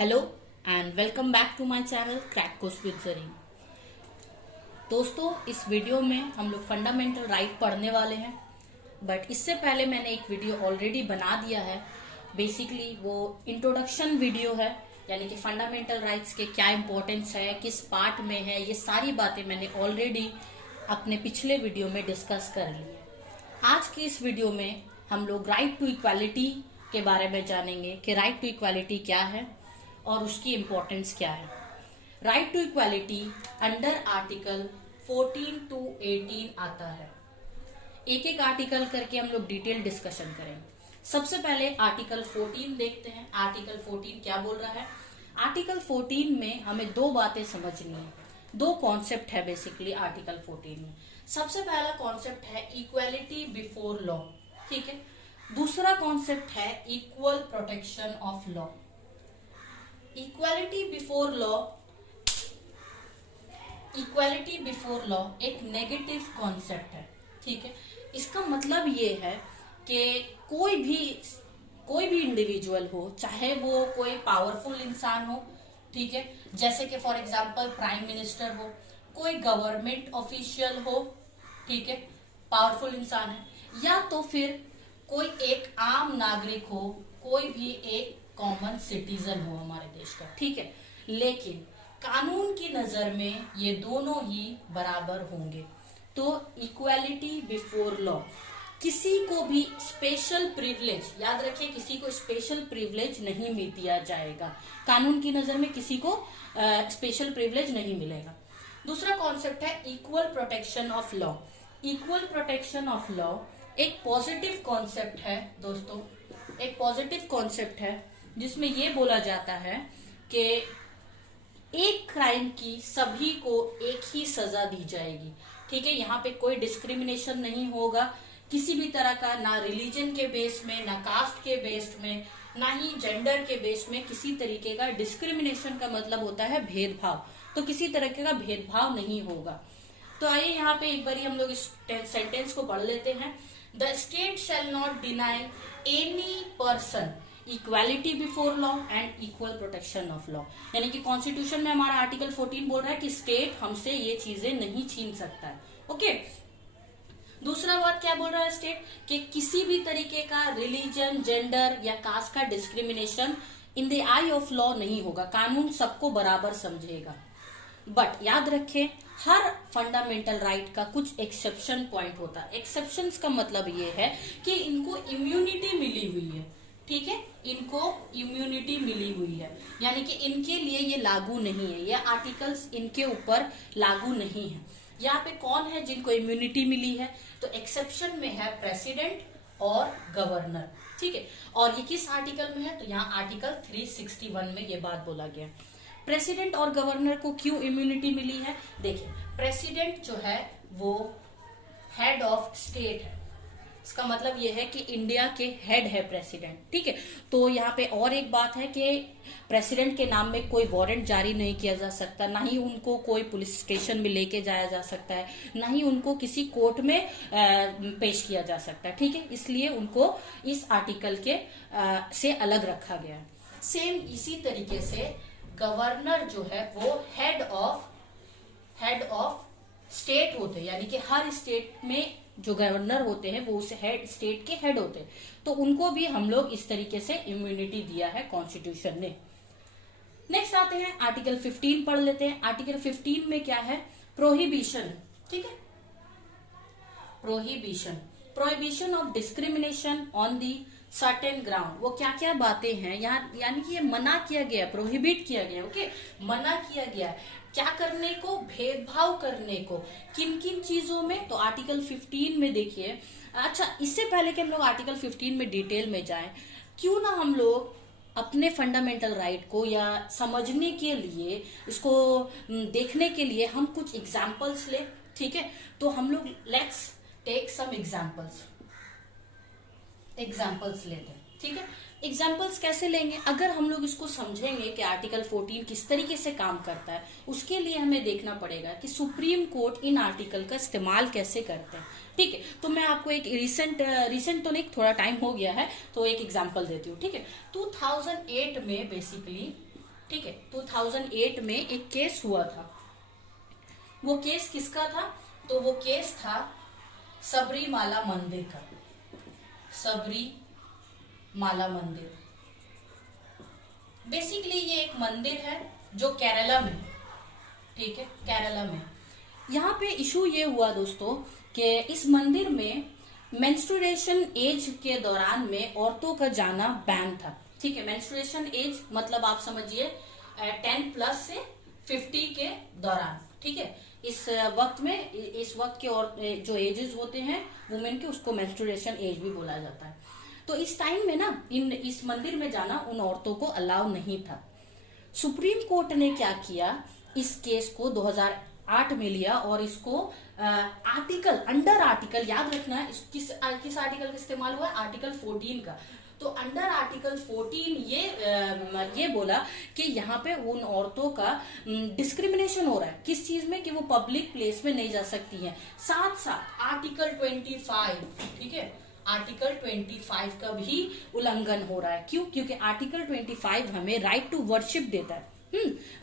Hello and welcome back to my channel crack course with Zareen. दोस्तों, इस video में हम लोग फंडामेंटल राइट पढ़ने वाले हैं, बट इससे पहले मैंने एक वीडियो ऑलरेडी बना दिया है। बेसिकली वो इंट्रोडक्शन वीडियो है, यानी कि फंडामेंटल राइट्स के क्या इंपॉर्टेंस है, किस पार्ट में है, ये सारी बातें मैंने ऑलरेडी अपने पिछले वीडियो में डिस्कस कर ली है। आज की इस वीडियो में हम लोग राइट टू इक्वालिटी के बारे में जानेंगे कि राइट टू इक्वालिटी क्या है और उसकी इंपॉर्टेंस क्या है। Right to equality under article 14 to 18 आता है। एक एक आर्टिकल करके हम लोग डिटेल डिस्कशन करेंगे। सबसे पहले आर्टिकल 14 देखते हैं। आर्टिकल 14 क्या बोल रहा है? आर्टिकल 14 में हमें दो बातें समझनी है, दो कॉन्सेप्ट है बेसिकली आर्टिकल 14 में। सबसे पहला कॉन्सेप्ट है इक्वालिटी बिफोर लॉ, ठीक है। दूसरा कॉन्सेप्ट है equal protection of law. Equality before law एक नेगेटिव कॉन्सेप्ट है, ठीक है। इसका मतलब ये है कि कोई भी इंडिविजुअल हो, चाहे वो कोई पावरफुल इंसान हो, ठीक है, जैसे कि फॉर एग्जांपल प्राइम मिनिस्टर हो, कोई गवर्नमेंट ऑफिशियल हो, ठीक है, पावरफुल इंसान है, या तो फिर कोई एक आम नागरिक हो, कोई भी एक कॉमन सिटीजन हो हमारे देश का, ठीक है। लेकिन कानून की नजर में ये दोनों ही बराबर होंगे। तो इक्वालिटी बिफोर लॉ, किसी को भी स्पेशल प्रिविलेज, याद रखिए, किसी को स्पेशल प्रिविलेज नहीं दिया जाएगा। कानून की नजर में किसी को स्पेशल प्रिविलेज नहीं मिलेगा। दूसरा कॉन्सेप्ट है equal protection of law. Equal protection of law एक पॉजिटिव कॉन्सेप्ट है दोस्तों, एक पॉजिटिव कॉन्सेप्ट है जिसमें ये बोला जाता है कि एक क्राइम की सभी को एक ही सजा दी जाएगी, ठीक है। यहाँ पे कोई डिस्क्रिमिनेशन नहीं होगा किसी भी तरह का, ना रिलीजन के बेस में, ना कास्ट के बेस में, ना ही जेंडर के बेस में किसी तरीके का डिस्क्रिमिनेशन का मतलब होता है भेदभाव। तो किसी तरीके का भेदभाव नहीं होगा। तो आइए यहाँ पे एक बारी हम लोग इस सेंटेंस को पढ़ लेते हैं। The state shall not deny any person equality before law and equal protection of law. यानी कि कॉन्स्टिट्यूशन में हमारा आर्टिकल 14 बोल रहा है कि स्टेट हमसे ये चीजें नहीं छीन सकता है, ओके। दूसरा बात क्या बोल रहा है स्टेट, कि किसी भी तरीके का रिलीजन, जेंडर या कास्ट का discrimination in the I of law नहीं होगा। कानून सबको बराबर समझेगा। बट याद रखें, हर फंडामेंटल राइट का कुछ एक्सेप्शन पॉइंट होता है। एक्सेप्शंस का मतलब ये है कि इनको इम्यूनिटी मिली हुई है, ठीक है, इनको इम्यूनिटी मिली हुई है, यानी कि इनके लिए ये लागू नहीं है, ये आर्टिकल्स इनके ऊपर लागू नहीं है। यहाँ पे कौन है जिनको इम्यूनिटी मिली है? तो एक्सेप्शन में है प्रेसिडेंट और गवर्नर, ठीक है। और ये किस आर्टिकल में है? तो यहाँ आर्टिकल 361 में ये बात बोला गया। प्रेसिडेंट और गवर्नर को क्यों इम्यूनिटी मिली है? देखिए, प्रेसिडेंट जो है वो हेड ऑफ स्टेट है। इसका मतलब ये है कि इंडिया के हेड है प्रेसिडेंट, ठीक है। तो यहाँ पे और एक बात है कि प्रेसिडेंट के नाम में कोई वारंट जारी नहीं किया जा सकता, ना ही उनको कोई पुलिस स्टेशन में लेके जाया जा सकता है, ना ही उनको किसी कोर्ट में पेश किया जा सकता है, ठीक है। इसलिए उनको इस आर्टिकल के से अलग रखा गया है। सेम इसी तरीके से गवर्नर जो है वो हेड ऑफ स्टेट होते हैं, यानी कि हर स्टेट में जो गवर्नर होते हैं वो उस हेड स्टेट के हेड होते हैं। तो उनको भी हम लोग इस तरीके से इम्यूनिटी दिया है कॉन्स्टिट्यूशन ने। नेक्स्ट आते हैं आर्टिकल 15 पढ़ लेते हैं। आर्टिकल 15 में क्या है? प्रोहिबिशन, ठीक है। Prohibition of discrimination on the certain ground. वो क्या क्या बातें हैं यहाँ, यानी कि ये मना किया गया, प्रोहिबिट किया गया, ओके, मना किया गया क्या करने को? भेदभाव करने को। किन किन चीजों में? तो आर्टिकल 15 में देखिए। अच्छा, इससे पहले कि हम लोग आर्टिकल 15 में डिटेल में जाएं, क्यों ना हम लोग अपने फंडामेंटल राइट को या समझने के लिए, इसको देखने के लिए हम कुछ एग्जाम्पल्स ले, ठीक है। तो हम लोग लेट्स टेक सम एग्जाम्पल्स लेते हैं, ठीक है। एग्जाम्पल्स कैसे लेंगे? अगर हम लोग इसको समझेंगे कि आर्टिकल 14 किस तरीके से काम करता है, उसके लिए हमें देखना पड़ेगा कि सुप्रीम कोर्ट इन आर्टिकल का इस्तेमाल कैसे करते हैं, ठीक है। तो मैं आपको एक रिसेंट तो नहीं, थोड़ा टाइम हो गया है, तो एक एग्जाम्पल देती हूँ, ठीक है। 2008 में बेसिकली ठीक है, 2008 में एक केस हुआ था। वो केस किसका था? तो वो केस था सबरीमाला मंदिर का। सबरीमाला मंदिर बेसिकली ये एक मंदिर है जो केरला में, ठीक है, केरला में। यहाँ पे इशू ये हुआ दोस्तों कि इस मंदिर में मेंस्ट्रुएशन एज के दौरान में औरतों का जाना बैन था। ठीक है, मेंस्ट्रुएशन एज मतलब आप समझिए 10+ से 50 के दौरान। ठीक है, इस वक्त के और जो एजेस होते हैं वुमेन के, उसको मेंस्ट्रुएशन एज भी बोला जाता है। तो इस टाइम में ना इस मंदिर में जाना उन औरतों को अलाउ नहीं था। सुप्रीम कोर्ट ने क्या किया, इस केस को 2008 में लिया और इसको अंडर आर्टिकल याद रखना, किस आर्टिकल का इस्तेमाल हुआ है? आर्टिकल 14 का। तो अंडर आर्टिकल 14 ये बोला कि यहाँ पे उन औरतों का डिस्क्रिमिनेशन हो रहा है। किस चीज में? कि वो पब्लिक प्लेस में नहीं जा सकती हैं। साथ साथ आर्टिकल 25, ठीक है, आर्टिकल 25 का भी उल्लंघन हो रहा है। क्यों? क्योंकि आर्टिकल 25 हमें राइट टू वर्शिप देता है।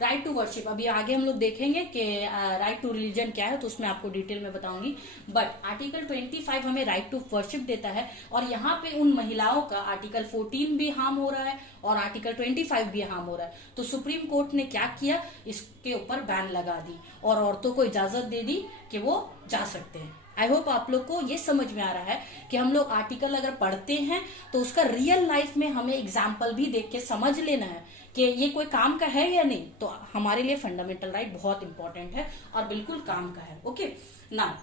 राइट टू वर्शिप, अभी आगे हम लोग देखेंगे कि राइट टू रिलीजन क्या है, तो उसमें आपको डिटेल में बताऊंगी। बट आर्टिकल 25 हमें राइट टू वर्शिप देता है, और यहाँ पे उन महिलाओं का आर्टिकल 14 भी हार्म हो रहा है और आर्टिकल 25 भी हार्म हो रहा है। तो सुप्रीम कोर्ट ने क्या किया, इसके ऊपर बैन लगा दी और औरतों को इजाजत दे दी कि वो जा सकते हैं। आई होप आप लोग को ये समझ में आ रहा है कि हम लोग आर्टिकल अगर पढ़ते हैं तो उसका रियल लाइफ में हमें एग्जाम्पल भी देख के समझ लेना है कि ये कोई काम का है या नहीं। तो हमारे लिए फंडामेंटल राइट बहुत इंपॉर्टेंट है और बिल्कुल काम का है। Okay, now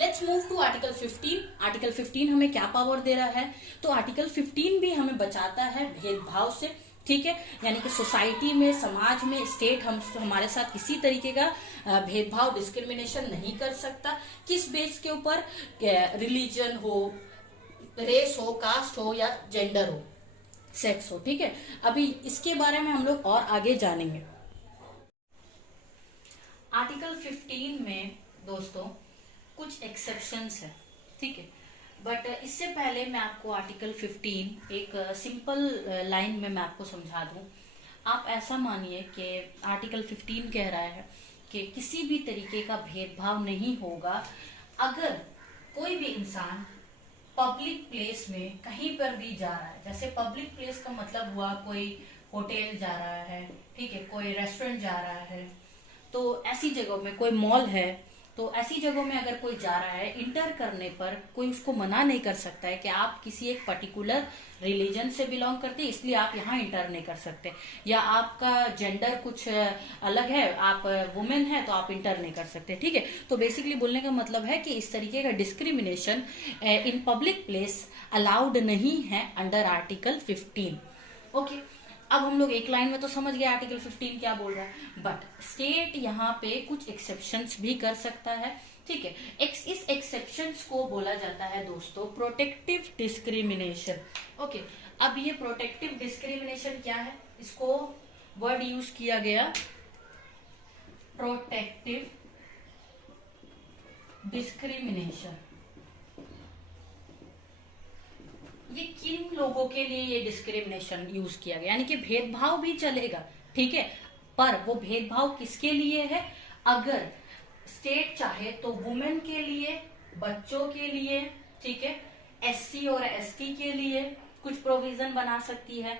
let's move to article 15। Article 15 हमें क्या पावर दे रहा है? तो आर्टिकल 15 भी हमें बचाता है भेदभाव से। ठीक है, यानी कि सोसाइटी में, समाज में स्टेट हमारे साथ किसी तरीके का भेदभाव, डिस्क्रिमिनेशन नहीं कर सकता। किस बेस के ऊपर? रिलीजन हो, रेस हो, कास्ट हो या जेंडर हो, सेक्स हो। ठीक है, अभी इसके बारे में हम लोग और आगे जानेंगे। आर्टिकल 15 में दोस्तों कुछ एक्सेप्शंस है। ठीक है, बट इससे पहले मैं आपको आर्टिकल 15 एक सिंपल लाइन में मैं आपको समझा दूं। आप ऐसा मानिए कि आर्टिकल 15 कह रहा है कि किसी भी तरीके का भेदभाव नहीं होगा अगर कोई भी इंसान पब्लिक प्लेस में कहीं पर भी जा रहा है। जैसे पब्लिक प्लेस का मतलब हुआ कोई होटल जा रहा है, ठीक है, कोई रेस्टोरेंट जा रहा है, तो ऐसी जगहों में, कोई मॉल है, तो ऐसी जगहों में अगर कोई जा रहा है, इंटर करने पर कोई उसको मना नहीं कर सकता है कि आप किसी एक पर्टिकुलर रिलीजन से बिलोंग करते हैं इसलिए आप यहाँ इंटर नहीं कर सकते, या आपका जेंडर कुछ अलग है, आप वुमेन है तो आप इंटर नहीं कर सकते। ठीक है, तो बेसिकली बोलने का मतलब है कि इस तरीके का discrimination in public place allowed नहीं है अंडर आर्टिकल 15। ओके, अब हम लोग एक लाइन में तो समझ गए आर्टिकल 15 क्या बोल रहा है, बट स्टेट यहाँ पे कुछ एक्सेप्शंस भी कर सकता है। ठीक है, इस एक्सेप्शंस को बोला जाता है दोस्तों प्रोटेक्टिव डिस्क्रिमिनेशन। ओके, अब ये प्रोटेक्टिव डिस्क्रिमिनेशन क्या है? इसको वर्ड यूज किया गया प्रोटेक्टिव डिस्क्रिमिनेशन। ये किन लोगों के लिए ये डिस्क्रिमिनेशन यूज किया गया? यानी कि भेदभाव भी चलेगा, ठीक है, पर वो भेदभाव किसके लिए है? अगर स्टेट चाहे तो वुमेन के लिए, बच्चों के लिए, ठीक है, एससी और एसटी के लिए कुछ प्रोविजन बना सकती है।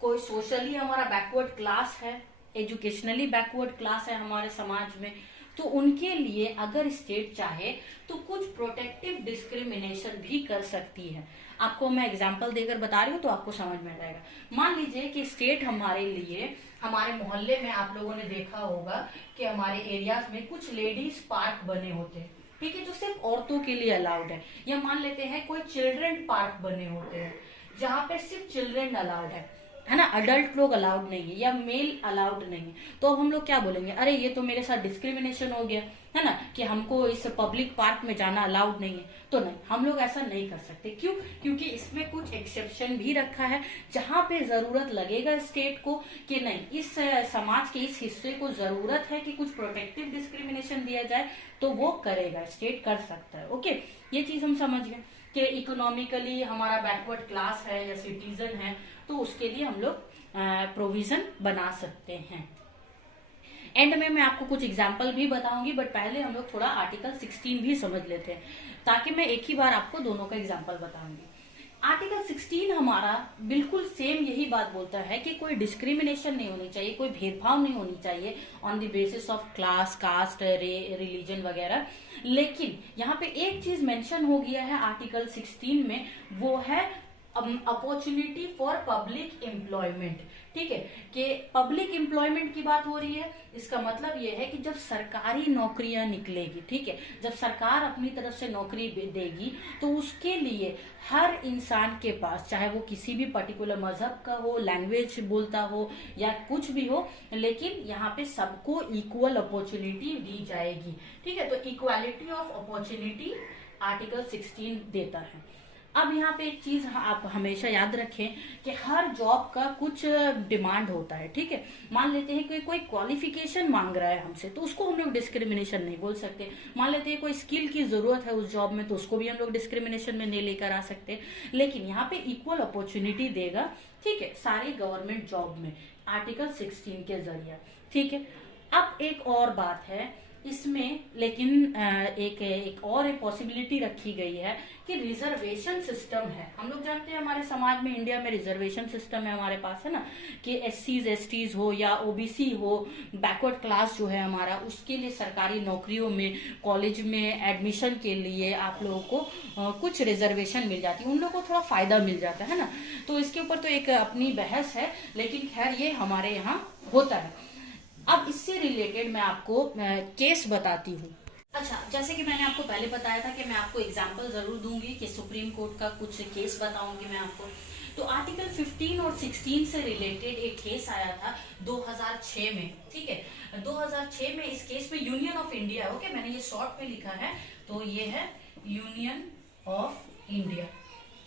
कोई सोशली हमारा बैकवर्ड क्लास है, एजुकेशनली बैकवर्ड क्लास है हमारे समाज में, तो उनके लिए अगर स्टेट चाहे तो कुछ प्रोटेक्टिव डिस्क्रिमिनेशन भी कर सकती है। आपको मैं एग्जांपल देकर बता रही हूँ तो आपको समझ में आएगा। मान लीजिए कि स्टेट हमारे लिए, हमारे मोहल्ले में आप लोगों ने देखा होगा कि हमारे एरियाज में कुछ लेडीज पार्क बने होते हैं, ठीक है, जो सिर्फ औरतों के लिए अलाउड है। या मान लेते हैं कोई चिल्ड्रन पार्क बने होते हैं जहाँ पे सिर्फ चिल्ड्रन अलाउड है ना, अडल्ट लोग अलाउड नहीं है या मेल अलाउड नहीं है। तो अब हम लोग क्या बोलेंगे? अरे ये तो मेरे साथ डिस्क्रिमिनेशन हो गया है ना, कि हमको इस पब्लिक पार्क में जाना अलाउड नहीं है। तो नहीं, हम लोग ऐसा नहीं कर सकते। क्यों? क्योंकि इसमें कुछ एक्सेप्शन भी रखा है, जहां पे जरूरत लगेगा स्टेट को कि नहीं, इस समाज के इस हिस्से को जरूरत है कि कुछ प्रोटेक्टिव डिस्क्रिमिनेशन दिया जाए, तो वो करेगा, स्टेट कर सकता है। ओके, ये चीज हम समझ गए कि इकोनॉमिकली हमारा बैकवर्ड क्लास है या सिटीजन है, तो उसके लिए हम लोग प्रोविजन बना सकते हैं। एंड में मैं आपको कुछ एग्जाम्पल भी बताऊंगी, बट पहले हम लोग थोड़ा आर्टिकल 16 भी समझ लेते हैं, ताकि मैं एक ही बार आपको दोनों का एग्जाम्पल बताऊंगी। आर्टिकल 16 हमारा बिल्कुल सेम यही बात बोलता है कि कोई डिस्क्रिमिनेशन नहीं होनी चाहिए, कोई भेदभाव नहीं होनी चाहिए on the basis of class, caste, religion वगैरह। लेकिन यहाँ पे एक चीज मेंशन हो गया है आर्टिकल 16 में, वो है अपॉर्चुनिटी फॉर पब्लिक एम्प्लॉयमेंट। ठीक है, कि पब्लिक एम्प्लॉयमेंट की बात हो रही है, इसका मतलब ये है कि जब सरकारी नौकरियां निकलेगी, ठीक है, जब सरकार अपनी तरफ से नौकरी देगी, तो उसके लिए हर इंसान के पास, चाहे वो किसी भी पर्टिकुलर मजहब का हो, लैंग्वेज बोलता हो या कुछ भी हो, लेकिन यहाँ पे सबको इक्वल अपॉर्चुनिटी दी जाएगी। ठीक है, तो इक्वालिटी ऑफ अपॉर्चुनिटी आर्टिकल 16 देता है। अब यहाँ पे एक चीज आप हमेशा याद रखें कि हर जॉब का कुछ डिमांड होता है। ठीक है, मान लेते हैं कि कोई क्वालिफिकेशन मांग रहा है हमसे, तो उसको हम लोग डिस्क्रिमिनेशन नहीं बोल सकते। मान लेते हैं कोई स्किल की जरूरत है उस जॉब में, तो उसको भी हम लोग डिस्क्रिमिनेशन में नहीं लेकर आ सकते। लेकिन यहाँ पे इक्वल अपॉर्चुनिटी देगा, ठीक है, सारी गवर्नमेंट जॉब में आर्टिकल 16 के जरिए। ठीक है, अब एक और बात है इसमें, लेकिन एक और एक पॉसिबिलिटी रखी गई है कि रिजर्वेशन सिस्टम है। हम लोग जानते हैं हमारे समाज में, इंडिया में रिजर्वेशन सिस्टम है हमारे पास, है ना, कि एससीज एसटीज हो या ओबीसी हो, बैकवर्ड क्लास जो है हमारा, उसके लिए सरकारी नौकरियों में, कॉलेज में एडमिशन के लिए आप लोगों को कुछ रिजर्वेशन मिल जाती है, उन लोगों को थोड़ा फायदा मिल जाता है ना। तो इसके ऊपर तो एक अपनी बहस है, लेकिन खैर ये हमारे यहाँ होता है। अब इससे रिलेटेड मैं आपको केस बताती हूँ। अच्छा, जैसे कि मैंने आपको पहले बताया था कि मैं आपको एग्जांपल जरूर दूंगी, कि सुप्रीम कोर्ट का कुछ केस बताऊंगी मैं आपको। तो आर्टिकल 15 और 16 से रिलेटेड एक केस आया था 2006 में। ठीक है, 2006 में इस केस में यूनियन ऑफ इंडिया, ओके, मैंने ये शॉर्ट में लिखा है, तो ये है union of India,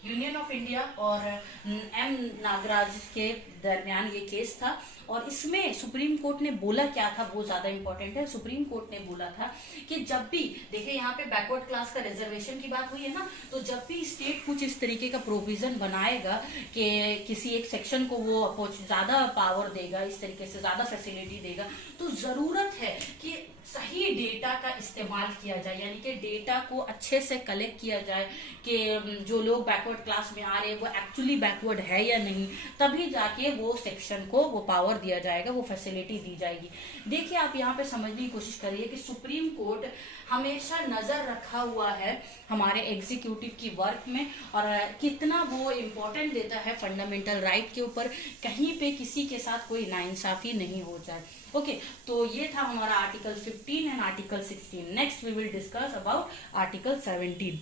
union of India और एम नागराज के दरमियान ये केस था। और इसमें सुप्रीम कोर्ट ने बोला क्या था, वो ज्यादा इंपॉर्टेंट है। सुप्रीम कोर्ट ने बोला था कि जब भी, देखिए यहाँ पे बैकवर्ड क्लास का रिजर्वेशन की बात हुई है ना, तो जब भी स्टेट कुछ इस तरीके का प्रोविजन बनाएगा कि किसी एक सेक्शन को वो ज्यादा पावर देगा, इस तरीके से ज्यादा फैसिलिटी देगा, तो जरूरत है कि सही डेटा का इस्तेमाल किया जाए, यानी कि डेटा को अच्छे से कलेक्ट किया जाए कि जो लोग बैकवर्ड क्लास में आ रहे हैं वो एक्चुअली बैकवर्ड है या नहीं, तभी जाके वो सेक्शन को वो पावर दिया जाएगा, वो फैसिलिटी दी जाएगी। देखिए, आप यहाँ पे समझने की कोशिश करिए कि सुप्रीम कोर्ट हमेशा नजर रखा हुआ है हमारे एग्जीक्यूटिव की वर्क में, और कितना वो इम्पोर्टेंट देता है फंडामेंटल राइट के ऊपर, कहीं पे किसी के साथ कोई नाइंसाफी नहीं हो जाए। ओके, तो ये था हमारा article 15 and article 16। Next we will discuss about article 17।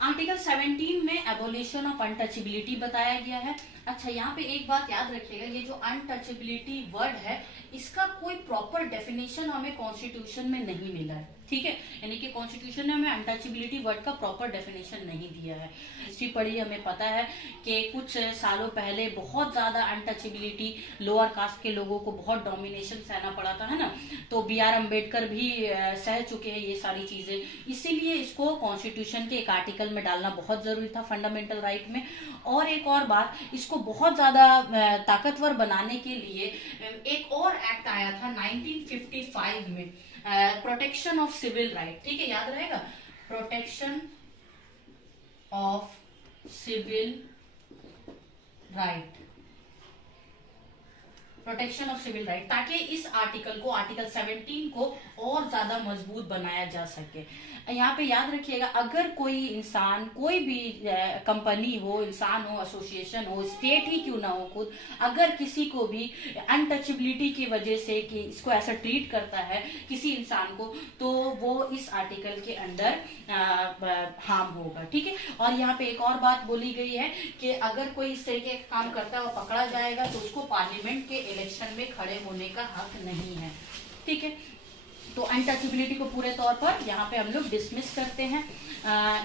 Article 17 में एबोलिशन ऑफ अनटचेबिलिटी बताया गया है। अच्छा, यहाँ पे एक बात याद रखिएगा, ये जो अनटचेबिलिटी वर्ड है, इसका कोई प्रॉपर डेफिनेशन हमें कॉन्स्टिट्यूशन में नहीं मिला है। ठीक है, यानी कि कॉन्स्टिट्यूशन ने हमें अनटचेबिलिटी वर्ड का प्रॉपर डेफिनेशन नहीं दिया है। हिस्ट्री पढ़ी, हमें पता है कि कुछ सालों पहले बहुत ज्यादा अनटचेबिलिटी, लोअर कास्ट के लोगों को बहुत डोमिनेशन सहना पड़ा था, है ना, तो BR अम्बेडकर भी सह चुके हैं ये सारी चीजें, इसीलिए इसको कॉन्स्टिट्यूशन के एक आर्टिकल में डालना बहुत जरूरी था फंडामेंटल राइट में। और एक और बात, इसको बहुत ज्यादा ताकतवर बनाने के लिए एक और एक्ट आया था 1955 में, प्रोटेक्शन ऑफ सिविल राइट। ठीक है, याद रहेगा, protection of civil right, protection of civil right, ताकि इस आर्टिकल को, आर्टिकल 17 को और ज्यादा मजबूत बनाया जा सके। यहाँ पे याद रखिएगा, अगर कोई इंसान, कोई भी कंपनी हो, इंसान हो, एसोसिएशन हो, स्टेट ही क्यों ना हो खुद, अगर किसी को भी अनटचेबिलिटी की वजह से कि इसको ऐसा ट्रीट करता है किसी इंसान को, तो वो इस आर्टिकल के अंडर हार्म होगा। ठीक है, और यहाँ पे एक और बात बोली गई है कि अगर कोई इस तरीके का काम करता है और पकड़ा जाएगा, तो उसको पार्लियामेंट के इलेक्शन में खड़े होने का हक नहीं है। ठीक है, तो अनटचेबिलिटी को पूरे तौर पर यहाँ पे हम लोग डिसमिस करते हैं।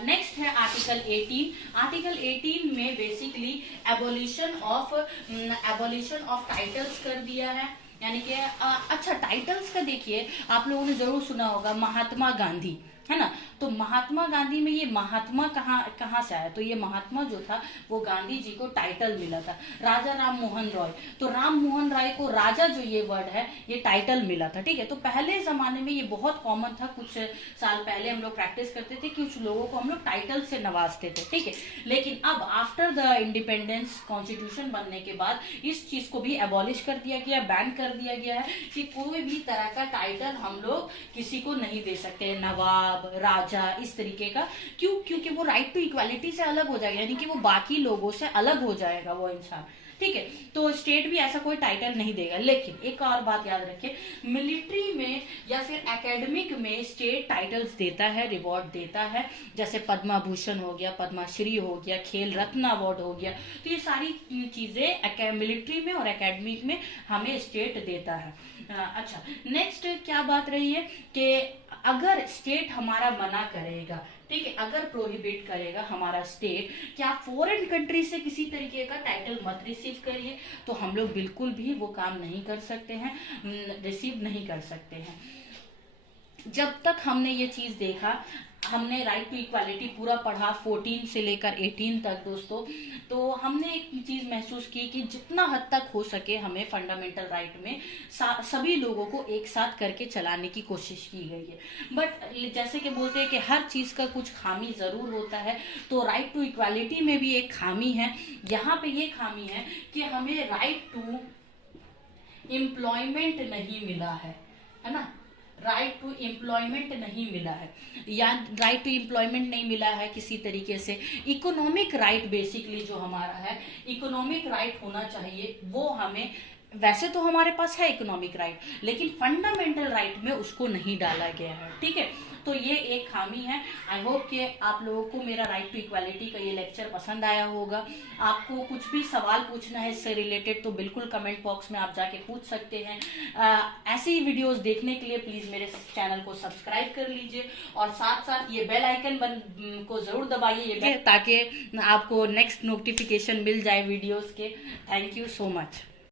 नेक्स्ट है आर्टिकल 18। आर्टिकल 18 में बेसिकली एबोलिशन ऑफ टाइटल्स कर दिया है, यानी कि अच्छा, टाइटल्स का देखिए, आप लोगों ने जरूर सुना होगा महात्मा गांधी, है ना। तो महात्मा गांधी में ये महात्मा कहाँ से आया, तो ये महात्मा जो था वो गांधी जी को टाइटल मिला था, राजा राम मोहन रॉय। तो राम मोहन राय को राजा जो ये वर्ड है ये टाइटल मिला था, ठीक है। तो पहले जमाने में ये बहुत कॉमन था, कुछ साल पहले हम लोग प्रैक्टिस करते थे कि कुछ लोगों को हम लोग टाइटल से नवाजते थे, ठीक है। लेकिन अब आफ्टर द इंडिपेंडेंस कॉन्स्टिट्यूशन बनने के बाद इस चीज को भी एबॉलिश कर दिया गया, बैन कर दिया गया है कि कोई भी तरह का टाइटल हम लोग किसी को नहीं दे सकते, नवाब, राजा, इस तरीके का। क्यों? क्योंकि वो राइट टू इक्वालिटी से अलग हो जाएगा, यानी कि वो बाकी लोगों से अलग हो जाएगा वो इंसान, ठीक है। तो स्टेट भी ऐसा कोई टाइटल नहीं देगा। लेकिन एक और बात याद रखें, मिलिट्री में या फिर एकेडमिक में स्टेट टाइटल्स देता है, रिवॉर्ड देता है, जैसे पद्मा भूषण हो गया, पद्मश्री हो गया, खेल रत्न अवार्ड हो गया। तो ये सारी चीजें मिलिट्री में और एकेडमिक में हमें स्टेट देता है। अच्छा, नेक्स्ट क्या बात रही है कि अगर स्टेट हमारा मना करेगा, ठीक है, अगर प्रोहिबिट करेगा हमारा स्टेट कि आप फॉरेन कंट्री से किसी तरीके का टाइटल मत रिसीव करिए, तो हम लोग बिल्कुल भी वो काम नहीं कर सकते हैं, रिसीव नहीं कर सकते हैं। जब तक हमने ये चीज देखा, हमने राइट टू इक्वालिटी पूरा पढ़ा 14 से लेकर 18 तक दोस्तों, तो हमने एक चीज महसूस की कि जितना हद तक हो सके हमें फंडामेंटल राइट में सभी लोगों को एक साथ करके चलाने की कोशिश की गई है। बट जैसे कि बोलते हैं कि हर चीज का कुछ खामी जरूर होता है, तो राइट टू इक्वालिटी में भी एक खामी है। यहाँ पे ये खामी है कि हमें राइट टू एम्प्लॉयमेंट नहीं मिला है ना, राइट टू एम्प्लॉयमेंट नहीं मिला है, या राइट टू एम्प्लॉयमेंट नहीं मिला है किसी तरीके से। इकोनॉमिक राइट बेसिकली जो हमारा है, इकोनॉमिक राइट होना चाहिए, वो हमें, वैसे तो हमारे पास है इकोनॉमिक राइट, लेकिन फंडामेंटल राइट में उसको नहीं डाला गया है, ठीक है। तो ये एक खामी है। आई होप कि आप लोगों को मेरा राइट टू इक्वालिटी का ये लेक्चर पसंद आया होगा। आपको कुछ भी सवाल पूछना है इससे रिलेटेड तो बिल्कुल कमेंट बॉक्स में आप जाके पूछ सकते हैं। ऐसी ही वीडियोस देखने के लिए प्लीज मेरे चैनल को सब्सक्राइब कर लीजिए और साथ साथ ये बेल आइकन को जरूर दबाइए ताकि आपको नेक्स्ट नोटिफिकेशन मिल जाए वीडियोस के। Thank you so much.